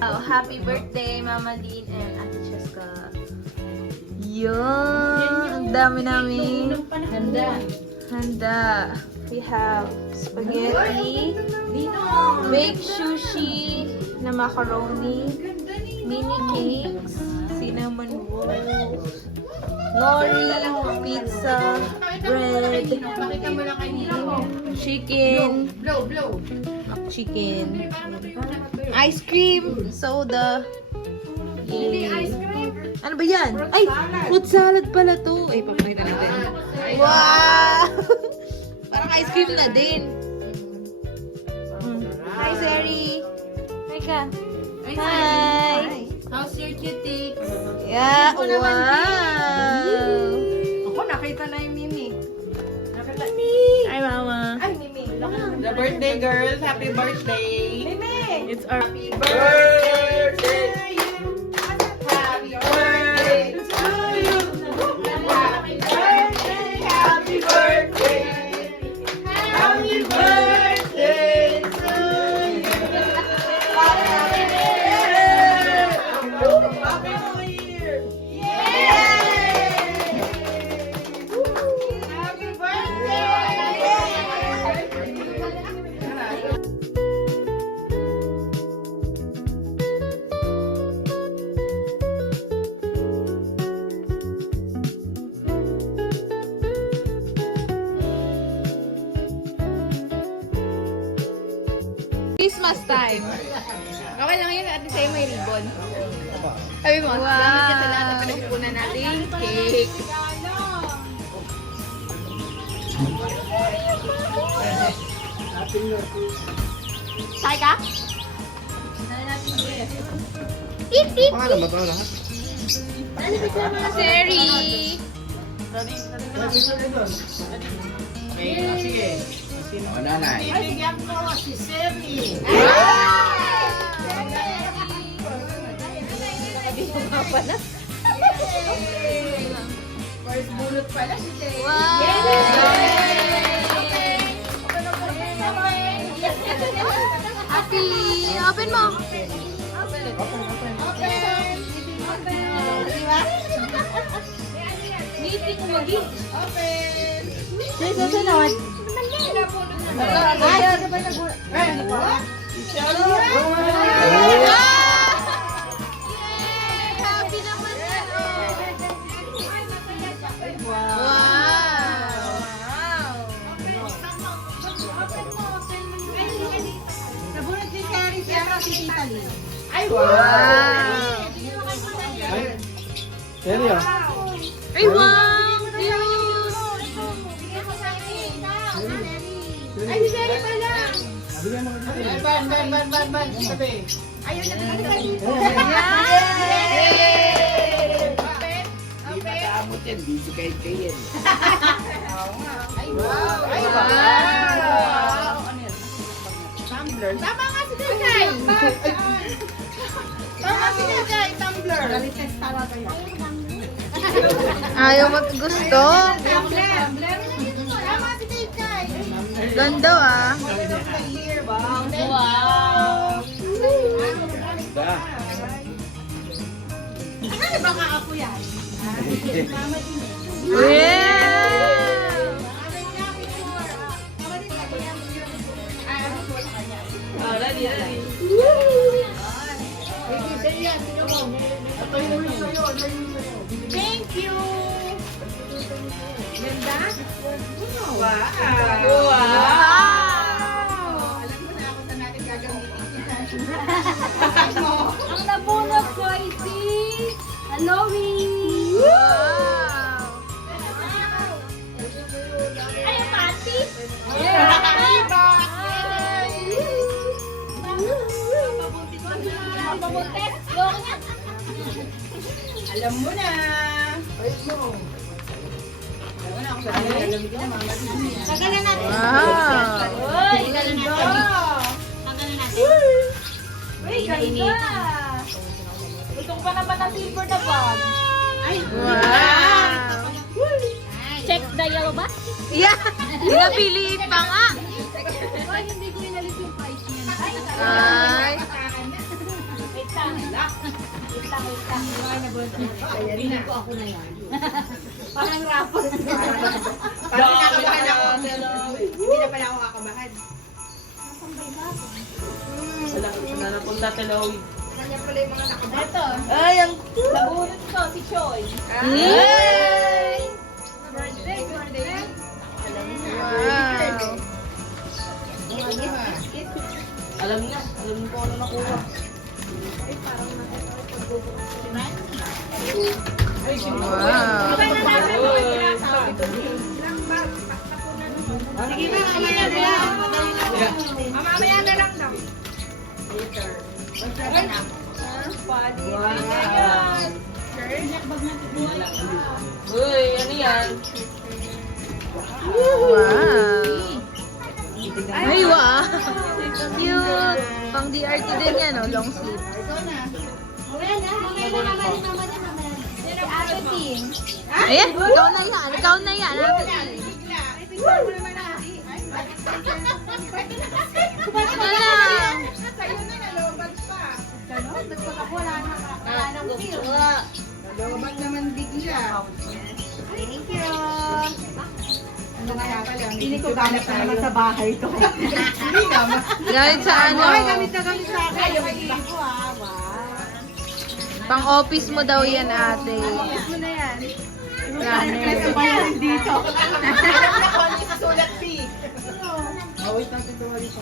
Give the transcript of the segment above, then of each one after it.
Oh, happy birthday, Mama Lynn and Ate Cheska. Yun! Ang dami namin handa. We have spaghetti, baked sushi na macaroni, mini cakes, cinnamon rolls, nori, pizza, bread, chicken, ice cream, soda. Yay. Ano ba yan? Ay, fruit salad pala to. Ay, papakita natin. Wow! Parang ice cream na din. Hi, Zeri. Hi ka. Hi. How's your cutie? Yeah, wow. Ako, nakita na yung Mimi. Hi, Mama. Ay, Mimi. The birthday girls, happy birthday! Mimi! It's our Happy birthday to you! Happy birthday to you! Happy birthday! Happy birthday! Happy birthday to you! Happy New Year! Yay! Happy birthday! Christmas time. Okay lang yun, ate sa'yo may ribbon. Sabi mo, salamat ka sa lahat na pinagpunan natin cake. Sakay ka? Tip, tip, Pangalan ba ito lahat? Seri. O, nanay. First bulot pala si Tay. Wow! Happy! Open mo! Meeting magi. Open! Happy naman yan! Wow! Nabunod si Terry siya si Tita Lee. Ay, Wow! Seryo? Ay, wow! Cute! Ay, si Terry pala! Bigyan mo kasi. Ban, sabi. Ayun na dito. Hindi makaamot yan. Busy kahit kayo yan. Ay, wow! Ay, Wow! Tumbler. Tama nga si Tegay! Tama si Tegay, tumbler. Galites tawa kayo. Ayaw maggusto. Tumbler. Tama si Tegay. Ganda ah. Wow! Da. Ano ba nga ako yan? Wow! Thank you! Ganda? Wow! Alam mo na ako sa natin gagamitin. Ang nabunod ko ay si Halloween. Wow! Ay, Pati. Mababuntes. Alam mo na. Tagalan natin. Wow! Uy, tagalan natin. Tagalan natin. Uy, ganda. Gusto ko pa naman ng silver na bag. Ay, Wow! Check the yellow ba? Yeah! Napili pa nga! Ay, hindi ko inalis yung price niya. Ay! Parang rapper. Parang kinakabahan ako. Hindi na pala ako kakabahan. Wala na punta Talawi. Kanya pala yung mga nakabahan. Ito. Ay, ang... Nabunot ko si Choi. Ay! Birthday. Wow! Alam niya ko ano nakuha. Wow! Sige na, mamaya na lang. Mamaya na lang daw. Uy, ano yan? Wow! Ay, wow! Cute! Pang DRT din yan, oh, long sleeve. Ayan, ikaw na yan. Ikaw na yan. Ate Ting. Ito lang. Sa'yo na, nalobag pa. Nalobag naman bigla. Thank you. Ano kaya pala? Hindi ko gamit na naman sa bahay to. Hindi naman. Gamit sa ano? Ay, gamit na gamit sa akin. Yung ibo ah. Pang office mo daw yan, ate. Ano na yan? Planner. Kasi pa yan dito. Ako ang sulat P. Always natin tuwali ko.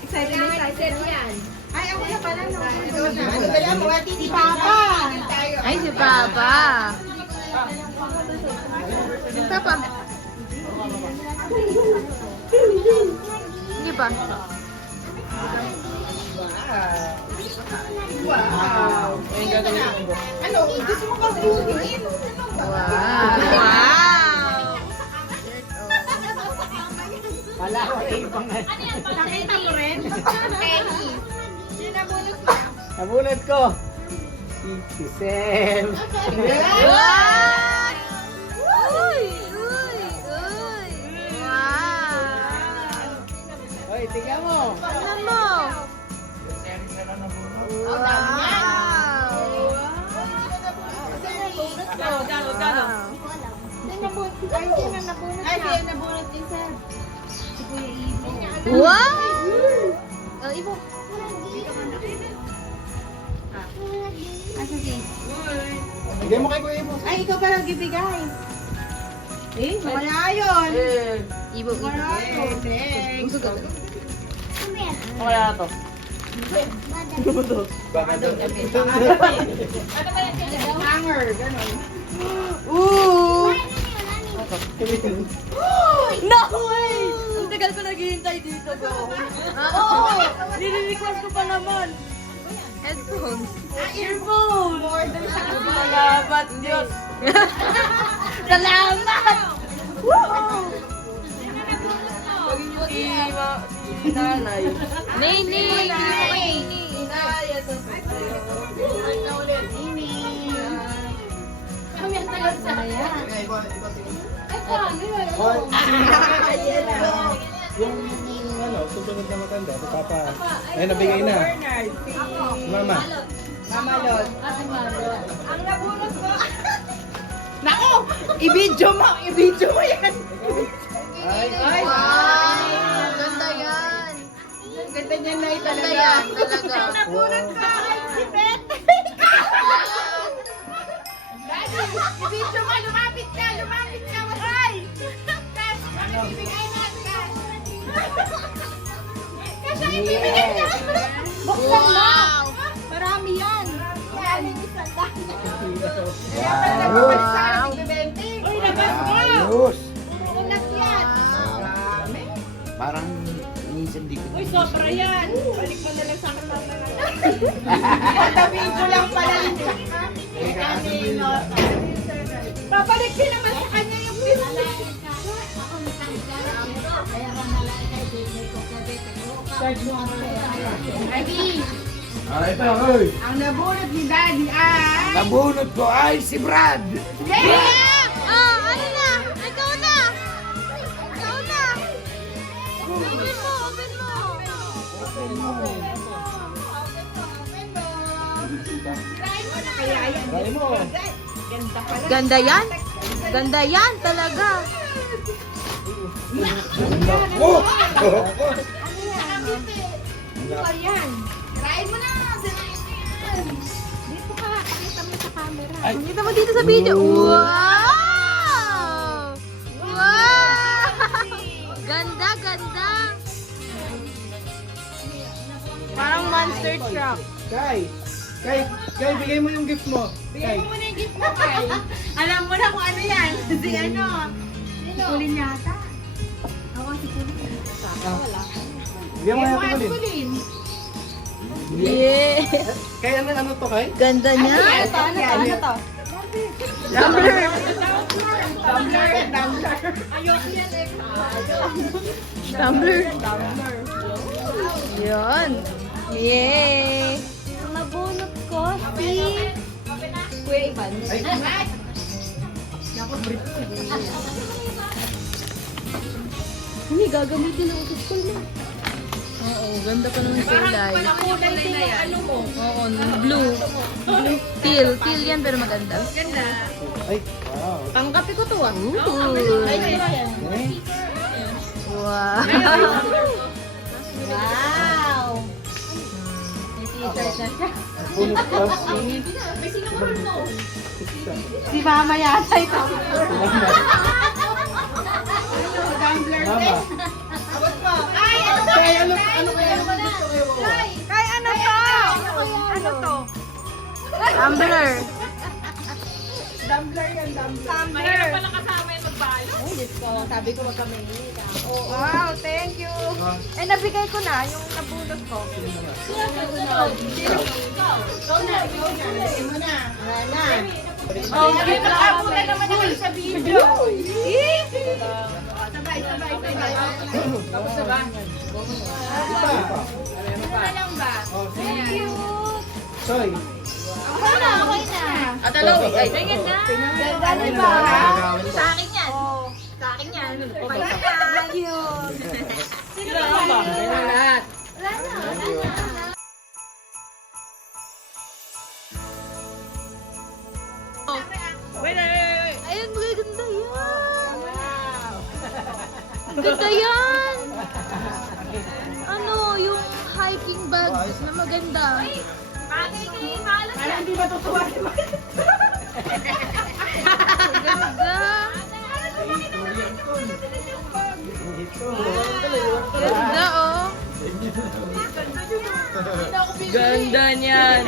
Excited na excited yan. Ay, ako na pala. Ano ba yan? Si Papa. Ay, si Papa. Si Papa. Hindi pa. Wow. Ano? Gusto mo bang iuhin? Wow. Wow. Wala ko eh, pang Nakita mo rin? Penny. Sino nabunot mo? nabunod ko. Si Sam. What? Uy! Uy! Uy! Wow! Hoy, tingnan mo. Ano mo? Wow! Gano? Ay, siya nabunot din sir. Wow! Oh, ibo. Bigay mo kay Kuya Ibo. Ay, ikaw pa lang ibigay. Eh, wala yun. Ibo, ibo. Wala yun. Thanks. Busog ka. Ano kaya to? Baka daw. Hanger, gano'n. Ooh! No way! Ang tagal ko naghihintay dito, bro. Oo! Nire-request ko pa naman. Headphones. Earphone. More than Salamat, Diyos. Salamat! Si nanay. Nini! Hindi mo kay Nini. Yung ano, susunod na matanda, si Papa. Ay, nabigay na. Si Mama. Mama Lord. Ang nabunot ko. Nako! I-video mo yan. Ay, Ay, Wow! Ganda yan. ganda niya na Ganda talaga. yan, talaga. Nabunot ko si Beth. I-video mo, lumapit ka, Ay! Ibigay natin. Kasi ibibigay niya. Wow! Marami yan. Marami isa lang. Wow! Uy, labas mo! ayos. Ulat yan. Marami. Parang minsan di ko. Uy, sobra yan. Balik mo na lang sa akin mamaya. Tatabihin ko lang pala. Babalik din naman sa kanya yung business. Adi, Ay, ito, hoy. ang nabunot ni Daddy ay... Nabunod ko ay si Brad. Yeah! Oh, ano na? Ikaw na! Ikaw na! Open mo, open mo! Open mo. Try mo. Ganda yan. Ganda yan talaga. Oh! Kita mo dito sa video. Wow! Wow! Ganda, ganda. Parang monster truck. Kai, bigay mo yung gift mo. Kai. Alam mo na kung ano yan. Si ano. Si Kulin yata. Ako si Kulin. Bigyan mo yung kulin. Yeah. Kai, ano to, Kai? Ganda niya. Ano to? Tumbler. Tumbler. Yun. Yay. Nabunot ko si... Kuya Ivan. Ay, Hindi, gagamitin ako sa school mo. Oo, ganda pa ng kulay. Kulay din yung ano mo. Oo, blue. Teal. Teal yan pero maganda. Ganda. ay, wow. Pangkape ko to ah. Ay, sino yan? Eh, Wow. Wow. May t-shirt na siya. bunot pa si... Si Mama yata ito. Gambler Mama. din. Abot mo. Ay, ano to? Kai, ano kaya yung gusto kayo? Kay, ano to? Ano to? Tumbler. Dumbler yan, dumbler. Mahirap pala kasama yung magbalo. Ay, Diyos ko. Sabi ko wag kami hinihita. Wow, thank you. Eh, nabigay ko na yung nabunot ko. Lagay mo na. Wala na. Oh, nag-aabutan naman ako sa video. Sabay. Tapos na ba? Iba. Ano lang ba? Oh, si... Soy. Okay na. At alawi. Ay, Tingin na. Ganda, di ba? sa akin yan. Oh. Sa akin yan. Thank you. Sino ba? Lahat. Wait. Ayun, magaganda yan. Ganda yan. Ano, yung hiking bag na maganda. Bagay kayo yung halos Parang hindi matutuwa si Mike. Ganda. Ganda, oh. Ganda niyan.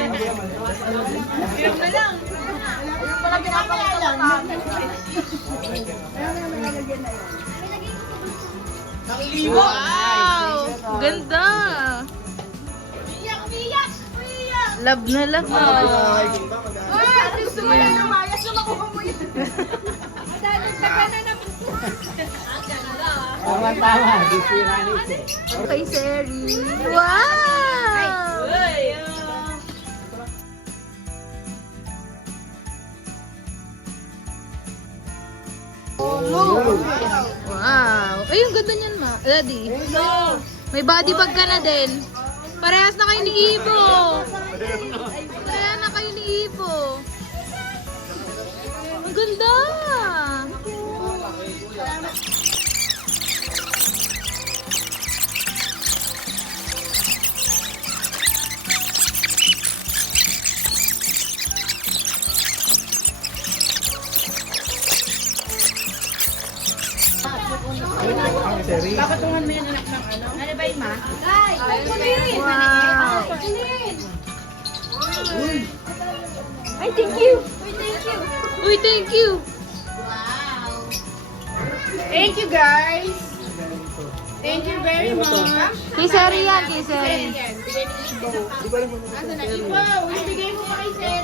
Ayun na lang. Ayun pala pinapakita lang sa amin. Wow! Ganda. Love na love na. Ay, gusto mo lang lumayas na makuha mo yun. Dadagdagan na na. Tama. Disiranis eh. Kay Seri. Wow! Wow! Ay, yung ganda niyan, ma. Daddy. May body bag ka na din. Parehas na kayo ni Ibo. Parehas na kayo ni Ibo. Ang ganda! Papatungan mo yung anak ng ano? Ano ba yung ma? Wow! Ay, thank you. Uy, thank you! Thank you, guys. Thank you very much. Kay Seri yan, kay Seri. Bigay ni Ibo. Asa na Ibo? Ibigay mo pa kay Sir.